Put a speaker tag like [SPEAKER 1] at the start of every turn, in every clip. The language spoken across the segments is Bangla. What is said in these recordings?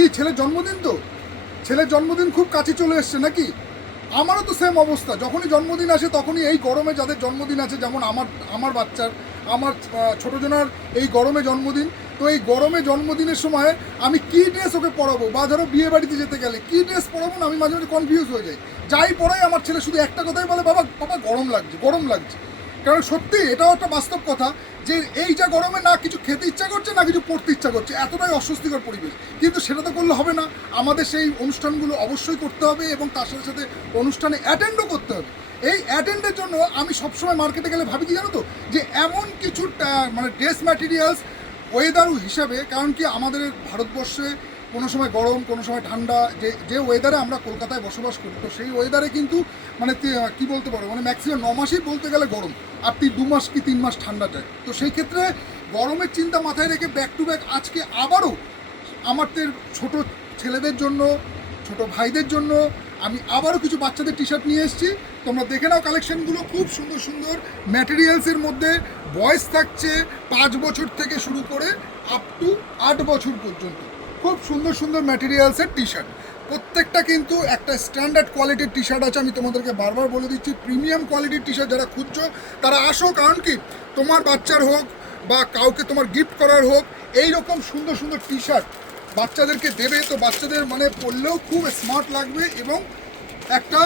[SPEAKER 1] কি ছেলের জন্মদিন তো? ছেলের জন্মদিন খুব কাছে চলে এসছে নাকি? আমারও তো সেম অবস্থা। যখনই জন্মদিন আসে তখনই এই গরমে যাদের জন্মদিন আছে যেমন আমার আমার বাচ্চার আমার আহ, ছোটো জনার এই গরমে জন্মদিন। তো এই গরমে জন্মদিনের সময় আমি কী ড্রেস ওকে পরাবো? বা ধরো বিয়ে বাড়িতে যেতে গেলে কী ড্রেস পরাবো না? আমি মাঝে মাঝে কনফিউজ হয়ে যাই। যাই পরাই আমার ছেলে শুধু একটা কথাই বলে বাবা বাবা গরম লাগছে গরম লাগছে। কারণ সত্যি এটাও একটা বাস্তব কথা যে এই যা গরমে না কিছু খেতে ইচ্ছা করছে, না কিছু পড়তে ইচ্ছা করছে, এতটাই অস্বস্তিকর পরিবেশ। কিন্তু সেটা তো করলে হবে না। আমাদের সেই অনুষ্ঠানগুলো অবশ্যই করতে হবে এবং তার সাথে সাথে অনুষ্ঠানে অ্যাটেন্ডও করতে হবে। এই অ্যাটেন্ডের জন্য আমি সবসময় মার্কেটে গেলে ভাবি কি জানো তো? যে এমন কিছু মানে ড্রেস ম্যাটেরিয়ালস ওয়েদার হিসাবে, কারণ কি আমাদের ভারতবর্ষে কোনো সময় গরম, কোনো সময় ঠান্ডা, যে যে ওয়েদারে আমরা কলকাতায় বসবাস করি, তো সেই ওয়েদারে কিন্তু মানে কি বলতে পারো মানে ম্যাক্সিমাম ন মাসেই বলতে গেলে গরম, আর তুই দু মাস কি তিন মাস ঠান্ডা যায়। তো সেই ক্ষেত্রে গরমের চিন্তা মাথায় রেখে ব্যাক টু ব্যাক আজকে আবারও আমাদের ছোট ছেলেদের জন্য, ছোট ভাইদের জন্য আমি আবারও কিছু বাচ্চাদের টি শার্ট নিয়ে এসেছি। তোমরা দেখে নাও কালেকশনগুলো খুব সুন্দর সুন্দর ম্যাটেরিয়ালসের মধ্যে বয়স থাকছে পাঁচ বছর থেকে শুরু করে আপ টু আট বছর পর্যন্ত। খুব সুন্দর সুন্দর ম্যাটেরিয়ালসের টি শার্ট প্রত্যেকটা কিন্তু একটা স্ট্যান্ডার্ড কোয়ালিটির টি শার্ট আছে, আমি তোমাদেরকে বারবার বলে দিচ্ছি প্রিমিয়াম কোয়ালিটির টি শার্ট যারা খুঁজছো, তারা আসো, কারণ কি? তোমার বাচ্চার হোক বা কাউকে তোমার গিফট করার হোক এই রকম সুন্দর সুন্দর টি শার্ট বাচ্চাদেরকে দেবে, তো বাচ্চাদের মানে পরলেও খুব স্মার্ট লাগবে এবং একটা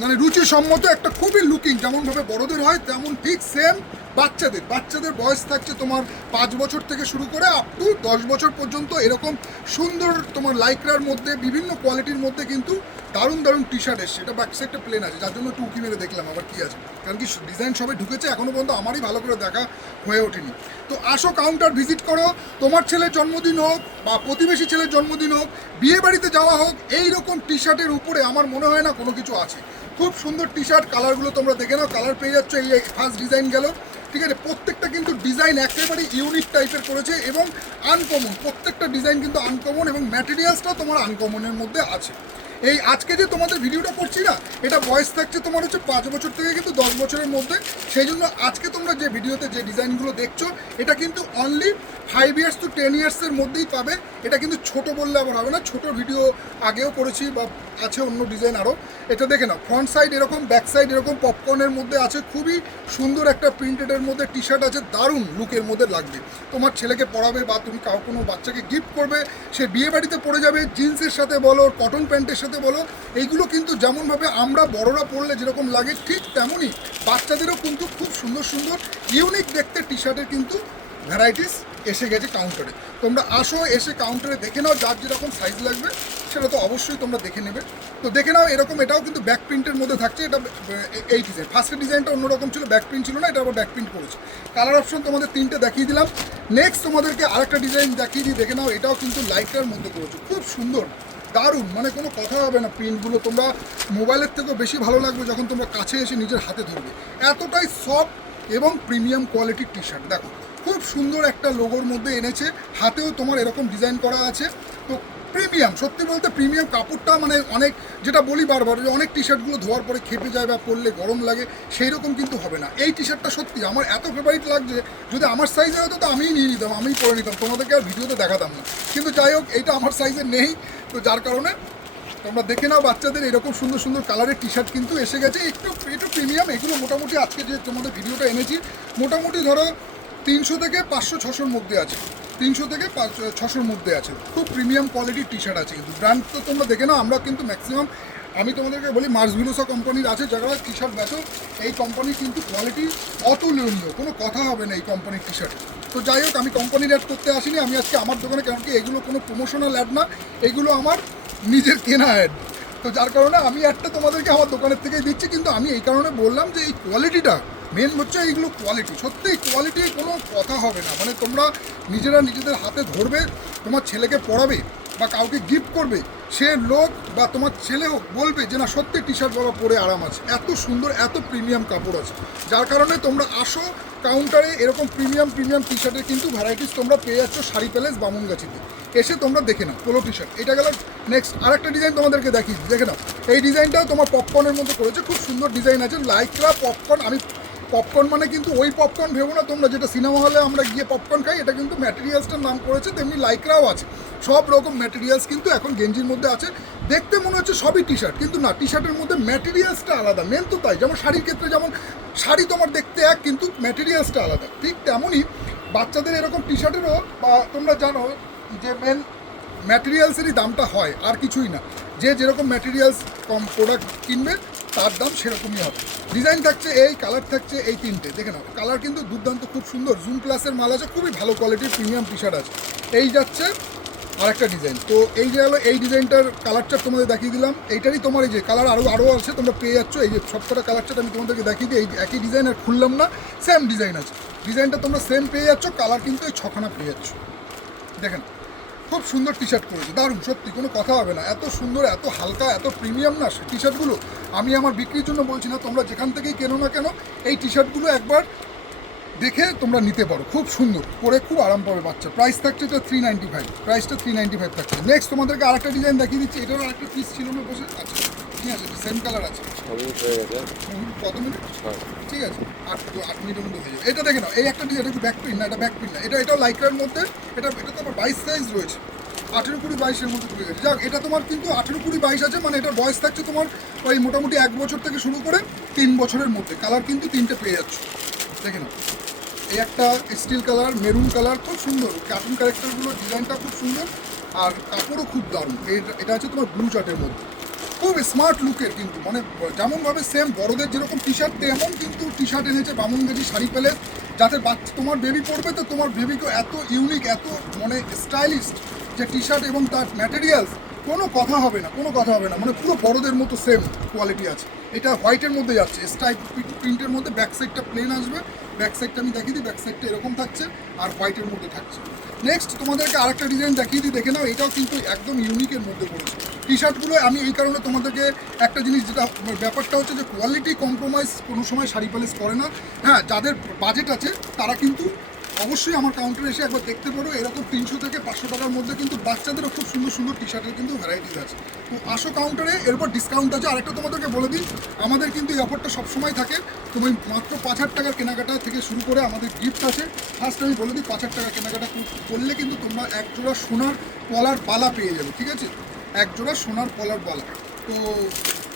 [SPEAKER 1] মানে রুচিসম্মত, একটা খুবই লুকিং যেমনভাবে বড়দের হয়, তেমন ঠিক সেম বাচ্চাদের বাচ্চাদের বয়স থাকছে তোমার পাঁচ বছর থেকে শুরু করে আপ টু দশ বছর পর্যন্ত এরকম সুন্দর তোমার লাইক্রার মধ্যে, বিভিন্ন কোয়ালিটির মধ্যে কিন্তু দারুণ দারুণ টি শার্ট এসছে। এটা ব্যাক একটা প্লেন আছে। যার জন্য একটু উঁকি মেরে দেখলাম আবার কি আছে। কারণ কি ডিজাইন সবাই ঢুকেছে, এখনও পর্যন্ত আমারই ভালো করে দেখা হয়ে ওঠেনি। তো আসো কাউন্টার ভিজিট করো। তোমার ছেলের জন্মদিন হোক বা প্রতিবেশী ছেলের জন্মদিন হোক, বিয়ে বাড়িতে যাওয়া হোক এই রকম টি শার্টের উপরে আমার মনে হয় না কোনো কিছু আছে। খুব সুন্দর টি শার্ট কালারগুলো তোমরা দেখে নাও। কালার পেয়ে যাচ্ছ, এই ফার্স্ট ডিজাইন গেল। ঠিক আছে, প্রত্যেকটা কিন্তু ডিজাইন একেবারে ইউনিক টাইপের করেছে এবং আনকমন প্রত্যেকটা ডিজাইন কিন্তু আনকমন এবং ম্যাটেরিয়ালসটাও তোমার আনকমনের মধ্যে আছে। এই আজকে যে তোমাদের ভিডিওটা করছি না, এটা বয়স থাকছে তোমার হচ্ছে পাঁচ বছর থেকে কিন্তু দশ বছরের মধ্যে। সেই জন্য আজকে তোমরা যে ভিডিওতে যে ডিজাইনগুলো দেখছ, এটা কিন্তু only five years to ten ইয়ার্সের মধ্যেই পাবে। এটা কিন্তু ছোট বললে আবার হবে না, ছোট ভিডিও আগেও করেছি বা আছে অন্য ডিজাইন আরও এটা দেখে নাও ফ্রন্ট সাইড এরকম ব্যাক সাইড এরকম পপকর্নের মধ্যে আছে, খুবই সুন্দর একটা প্রিন্টেডের মধ্যে টি শার্ট আছে, দারুণ লুকের মধ্যে লাগবে। তোমার ছেলেকে পরাবে বা তুমি কাউ কোনো বাচ্চাকে গিফট করবে, সে বিয়ে বাড়িতে পরে যাবে জিন্সের সাথে বলো কটন প্যান্টের সাথে বলো, এইগুলো কিন্তু যেমনভাবে আমরা বড়রা পরলে যেরকম লাগে, ঠিক তেমনই বাচ্চাদেরও কিন্তু খুব সুন্দর সুন্দর ইউনিক দেখতে টি শার্টের কিন্তু ভ্যারাইটিস এসে গেছে কাউন্টারে তোমরা আসো, এসে কাউন্টারে দেখে নাও যার যেরকম সাইজ লাগবে, সেটা তো অবশ্যই তোমরা দেখে নেবে। তো দেখে নাও, এরকম এটাও কিন্তু ব্যাক প্রিন্টের মধ্যে থাকছে, এটা এই ডিজাইন ফার্স্টের ডিজাইনটা অন্যরকম ছিল ব্যাক প্রিন্ট ছিল না, এটা আবার ব্যাক প্রিন্ট করেছে। কালার অপশন তোমাদের তিনটে দেখিয়ে দিলাম। নেক্সট তোমাদেরকে আরেকটা ডিজাইন দেখিয়ে দিই দেখে নাও, এটাও কিন্তু লাইটটার মধ্যে করেছে, খুব সুন্দর। দারুণ মানে কোনো কথা হবে না প্রিন্টগুলো তোমরা মোবাইলের থেকেও বেশি ভালো লাগবে যখন তোমরা কাছে এসে নিজের হাতে ধরবে। এতটাই সফট এবং প্রিমিয়াম কোয়ালিটির টি শার্ট দেখো। খুব সুন্দর একটা লোগোর মধ্যে এনেছে, হাতেও তোমার এরকম ডিজাইন করা আছে। তো প্রিমিয়াম, সত্যি বলতে প্রিমিয়াম কাপড়টা মানে অনেক, যেটা বলি বারবার, যে অনেক টি শার্টগুলো ধোয়ার পরে খেপে যায় বা পরলে গরম লাগে সেই রকম কিন্তু হবে না। এই টি শার্টটা সত্যি আমার এত ফেভারিট লাগছে, যদি আমার সাইজে হতো তো আমিই নিয়ে নিতাম, আমিই পরে নিতাম, তোমাদেরকে আর ভিডিওতে দেখাতাম না। কিন্তু যাই হোক, এইটা আমার সাইজে নেই, তো যার কারণে তোমরা দেখে নাও, বাচ্চাদের এরকম সুন্দর সুন্দর কালারের টি শার্ট কিন্তু এসে গেছে। একটু একটু প্রিমিয়াম এগুলো মোটামুটি আজকে যে তোমাদের ভিডিওটা এনেছি, মোটামুটি ধরো তিনশো থেকে পাঁচশো, ছশোর মধ্যে আছে। তিনশো থেকে পাঁচ- ছশোর মধ্যে আছে। খুব প্রিমিয়াম কোয়ালিটির টি শার্ট আছে কিন্তু। ব্র্যান্ড তো তোমরা দেখে নাও, আমরা কিন্তু ম্যাক্সিমাম আমি তোমাদেরকে বলি মার্স ভিলোসা কোম্পানির আছে, যারা টি শার্ট বেচো, এই কোম্পানির কিন্তু কোয়ালিটি অতুলনীয়, কোনো কথা হবে না এই কোম্পানির টি শার্ট তো যাই হোক, আমি কোম্পানির অ্যাড করতে আসিনি, আমি আজকে আমার দোকানে, কারণ কি এগুলো কোনো প্রমোশনাল অ্যাড না, এগুলো আমার নিজের কেনা অ্যাড তো যার কারণে আমি একটা তোমাদেরকে আমার দোকানের থেকেই দিচ্ছি, কিন্তু আমি এই কারণে বললাম যে এই কোয়ালিটিটা মেন হচ্ছে এইগুলো কোয়ালিটি সত্যি কোয়ালিটি কোনো কথা হবে না। মানে তোমরা নিজেরা নিজেদের হাতে ধরবে, তোমার ছেলেকে পড়াবে বা কাউকে গিফট করবে, সে লোক বা তোমার ছেলে হোক বলবে যে, না, সত্যি টি শার্ট বাবা পরে আরাম আছে। এত সুন্দর, এত প্রিমিয়াম কাপড় আছে। যার কারণে তোমরা আসো কাউন্টারে এরকম প্রিমিয়াম প্রিমিয়াম টি শার্টের কিন্তু ভ্যারাইটিস তোমরা পেয়ে যাচ্ছ শাড়ি প্যালেস বামুনগাছিতে। এসে তোমরা দেখে নাও পোলো টি শার্ট এটা গেল নেক্সট আরেকটা ডিজাইন তোমাদেরকে দেখি দেখে নাও, এই ডিজাইনটাও তোমার পপকর্নের মধ্যে করেছে। খুব সুন্দর ডিজাইন আছে। লাইকরা পপকর্ন আমি পপকর্ন মানে কিন্তু ওই পপকর্ন ভেবো না তোমরা। যেটা সিনেমা হলে আমরা গিয়ে পপকর্ন খাই, এটা কিন্তু ম্যাটেরিয়ালসটার নাম করেছে, তেমনি লাইকরাও আছে। সব রকম ম্যাটেরিয়ালস কিন্তু এখন গেঞ্জির মধ্যে আছে। দেখতে মনে হচ্ছে সবই টি শার্ট কিন্তু না টি শার্টের মধ্যে ম্যাটেরিয়ালসটা আলাদা। মেন তো তাই, যেমন শাড়ির ক্ষেত্রে যেমন, শাড়ি তোমার দেখতে এক, কিন্তু ম্যাটেরিয়ালসটা আলাদা। ঠিক তেমনই বাচ্চাদের এরকম টি শার্টেরও বা তোমরা জানো যে মেন ম্যাটেরিয়ালসেরই দামটা হয়, আর কিছুই না। যে যেরকম ম্যাটেরিয়ালস কম প্রোডাক্ট কিনবে তার দাম সেরকমই হবে। ডিজাইন থাকছে এই কালার থাকছে এই তিনটে। দেখে নাও কালার কিন্তু দুর্দান্ত, খুব সুন্দর। জুম প্লাসের মাল আছে, খুবই ভালো কোয়ালিটির প্রিমিয়াম টি শার্ট আছে। এই যাচ্ছে আরেকটা ডিজাইন তো এই যে হলো, এই ডিজাইনটার কালারটা তোমাদের দেখিয়ে দিলাম। এইটারই তোমার এই যে কালার আরও আরও আছে, তোমরা পেয়ে যাচ্ছ। এই যে সবকটা কালারটা আমি তোমাদেরকে দেখিয়ে দিই। এই একই ডিজাইন আর খুললাম না সেম ডিজাইন আছে। ডিজাইনটা তোমরা সেম পেয়ে যাচ্ছ কালার কিন্তু এই ছখানা পেয়ে যাচ্ছ। দেখেন খুব সুন্দর টি শার্ট করেছে দারুণ সত্যি কোনো কথা হবে না। এত সুন্দর এত হালকা এত প্রিমিয়াম না টি শার্টগুলো আমি আমার বিক্রির জন্য বলছি না তোমরা যেখান থেকেই কেনো না কেন এই টি শার্টগুলো একবার দেখে তোমরা নিতে পারো। খুব সুন্দর পরে খুব আরাম পাবে বাচ্চা। প্রাইস থাকছে এটা থ্রি নাইনটি ফাইভ প্রাইসটা থ্রি নাইনটি ফাইভ থাকছে নেক্সট তোমাদেরকে আরেকটা ডিজাইন দেখিয়ে দিচ্ছি। এটারও আরেকটা পিস ছিল না বসে? আছে ঠিক আছে। সেম কালার আছে কত মিনিট? ঠিক আছে? আট আট মিনিটের মধ্যে হয়ে যাবে। এটা দেখে নাও, এই একটা ডিজাইন এটা ব্যাক প্রিন্ট না, এটা ব্যাক প্রিন্ট না। এটা, এটাও লাইক্রার মধ্যে, এটা এটা তো আবার বাইশ সাইজ রয়েছে। আঠেরো কুড়ি বাইশের মধ্যে ঢুকে গেছে। যাক, এটা তোমার কিন্তু আঠেরো কুড়ি বাইশ আছে মানে এটার বয়স থাকছে তোমার ওই মোটামুটি এক বছর থেকে শুরু করে তিন বছরের মধ্যে। কালার কিন্তু তিনটে পেয়ে যাচ্ছ। দেখে নাও। এই একটা স্টিল কালার মেরুন কালার খুব সুন্দর। কার্টুন ক্যারেক্টারগুলো ডিজাইনটা খুব সুন্দর। আর কাপড়ও খুব দারুণ। এটা- এটা আছে তোমার ব্লু চার্টের মধ্যে। খুব স্মার্ট লুকের কিন্তু মানে যেমনভাবে সেম বড়দের যেরকম টি শার্ট তেমন কিন্তু টি শার্ট এনেছে বামুনগেজি শাড়ি পেলে যাতে বাচ্চা তোমার বেবি পড়বে তো তোমার বেবিকে এত ইউনিক এত মানে স্টাইলিস্ট যে টি শার্ট এবং তার ম্যাটেরিয়ালস কোনো কথা হবে না, কোনো কথা হবে না। মানে পুরো বড়দের মতো সেম কোয়ালিটি আছে। এটা হোয়াইটের মধ্যে যাচ্ছে স্ট্রাইপ প্রিন্টের মধ্যে ব্যাক সাইডটা প্লেন আসবে। ব্যাক সাইডটা আমি দেখিয়ে দিই ব্যাক সাইডটা এরকম থাকছে আর হোয়াইটের মধ্যে থাকছে। নেক্সট তোমাদেরকে আরেকটা ডিজাইন দেখিয়ে দিই, দেখে নাও, এটাও কিন্তু একদম ইউনিকের মধ্যে পড়েছে। টি শার্টগুলো আমি এই কারণে তোমাদেরকে একটা জিনিস যেটা, ব্যাপারটা হচ্ছে যে কোয়ালিটি কম্প্রোমাইজ কোনো সময় শাড়ি প্যালেস করে না। হ্যাঁ যাদের বাজেট আছে, তারা কিন্তু অবশ্যই আমার কাউন্টারে এসে একবার দেখতে পারো, এরকম তিনশো থেকে পাঁচশো টাকার মধ্যে কিন্তু বাচ্চাদেরও খুব সুন্দর সুন্দর টি শার্টের কিন্তু ভ্যারাইটিস আছে। তো আসো কাউন্টারে এরপর ডিসকাউন্ট আছে। আরেকটা তোমাদেরকে বলে দিই, আমাদের কিন্তু এই অফারটা সবসময় থাকে। তুমি মাত্র পাঁচ হাজার টাকার কেনাকাটা থেকে শুরু করে আমাদের গিফট আছে। ফার্স্ট আমি বলে দিই, পাঁচ হাজার টাকার কেনাকাটা করলে কিন্তু তোমরা এক জোড়া সোনার পলার বালা পেয়ে যাবে, ঠিক আছে? এক জোড়া সোনার পলার বালা। তো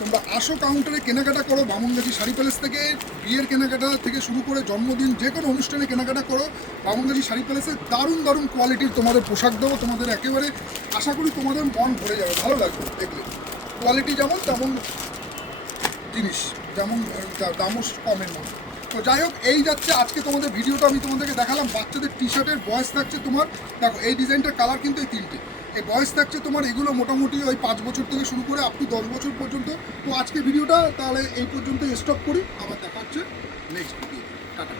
[SPEAKER 1] তোমরা আসো কাউন্টারে, কেনাকাটা করো, বামুনগাছি শাড়ি প্যালেস থেকে, বিয়ের কেনাকাটা থেকে শুরু করে জন্মদিন, যে কোনো অনুষ্ঠানে কেনাকাটা করো, বামুনগাছি শাড়ি প্যালেসে দারুণ দারুণ কোয়ালিটির তোমাদের পোশাক দেবো, তোমাদের একেবারে, আশা করি তোমাদের মন ভরে যাবে, ভালো লাগবে দেখলে। কোয়ালিটি যেমন, তেমন জিনিস, যেমন দামও কমের মধ্যে। তো যাই হোক, এই যাচ্ছে আজকে তোমাদের ভিডিওটা আমি তোমাদেরকে দেখালাম, বাচ্চাদের টি শার্টের বয়স থাকছে তোমার, দেখো, এই ডিজাইনটার কালার কিন্তু এই তিনটে। এই বয়স থাকছে তোমার, এগুলো মোটামুটি ওই পাঁচ বছর থেকে শুরু করে আপনি দশ বছর পর্যন্ত। তো আজকে ভিডিওটা তাহলে এই পর্যন্ত স্টপ করি। আবার দেখা হচ্ছে নেক্সট ভিডিও টাটা।